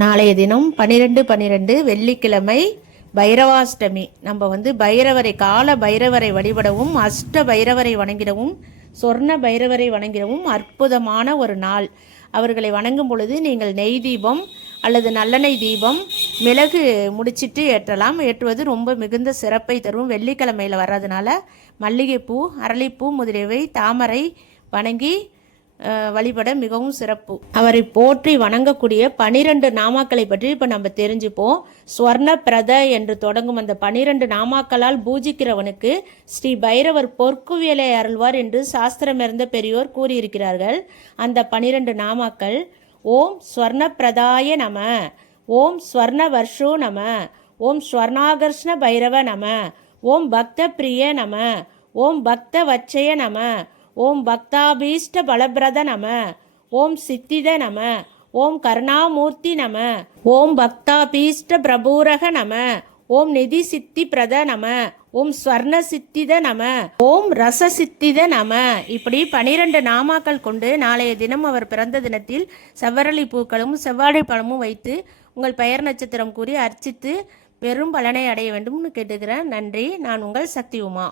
நாளைய தினம் 12/12 வெள்ளிக்கிழமை பைரவாஷ்டமி. நம்ம பைரவரை கால பைரவரை வழிபடவும் அஷ்ட பைரவரை வணங்கிடவும் சொர்ண பைரவரை வணங்கிடவும் அற்புதமான ஒரு நாள். அவர்களை வணங்கும் பொழுது நீங்கள் நெய் தீபம் அல்லது நல்லெண்ணெய் தீபம் மிளகு முடிச்சிட்டு ஏற்றலாம். ஏற்றுவது ரொம்ப மிகுந்த சிறப்பை தரும். வெள்ளிக்கிழமையில் வர்றதுனால மல்லிகைப்பூ, அரளிப்பூ முதலியவை, தாமரை வணங்கி வழிபட மிகவும் சிறப்பு. அவரை போற்றி வணங்கக்கூடிய 12 நாமாக்களை பற்றி இப்போ நம்ம தெரிஞ்சுப்போம். ஸ்வர்ண பிரத என்று தொடங்கும் அந்த 12 நாமாக்களால் பூஜிக்கிறவனுக்கு ஸ்ரீ பைரவர் பொற்குவியலை அருள்வார் என்று சாஸ்திரமிருந்த பெரியோர் கூறியிருக்கிறார்கள். அந்த 12 நாமாக்கள்: ஓம் ஸ்வர்ண பிரதாய நம, ஓம் ஸ்வர்ண வர்ஷோ நம, ஓம் ஸ்வர்ணாகர்ஷ்ண பைரவ நம, ஓம் பக்த பிரிய நம, ஓம் பக்த வச்சய நம, ஓம் பக்தாபீஷ்ட பலபிரத நம, ஓம் சித்தித நம, ஓம் கருணாமூர்த்தி நம, ஓம் பக்தாபீஷ்ட பிரபூரக நம, ஓம் நிதி சித்தி பிரத நம, ஓம் ஸ்வர்ண சித்தித நம, ஓம் ரச சித்தித நம. இப்படி 12 நாமாக்கள் கொண்டு நாளைய தினம் அவர் பிறந்த தினத்தில் செவ்வரளி பூக்களும் செவ்வாழை பழமும் வைத்து உங்கள் பெயர் நட்சத்திரம் கூறி அர்ச்சித்து பெரும் பலனை அடைய வேண்டும்னு கேட்டுக்கிறேன். நன்றி. நான் உங்கள் சக்தி உமா.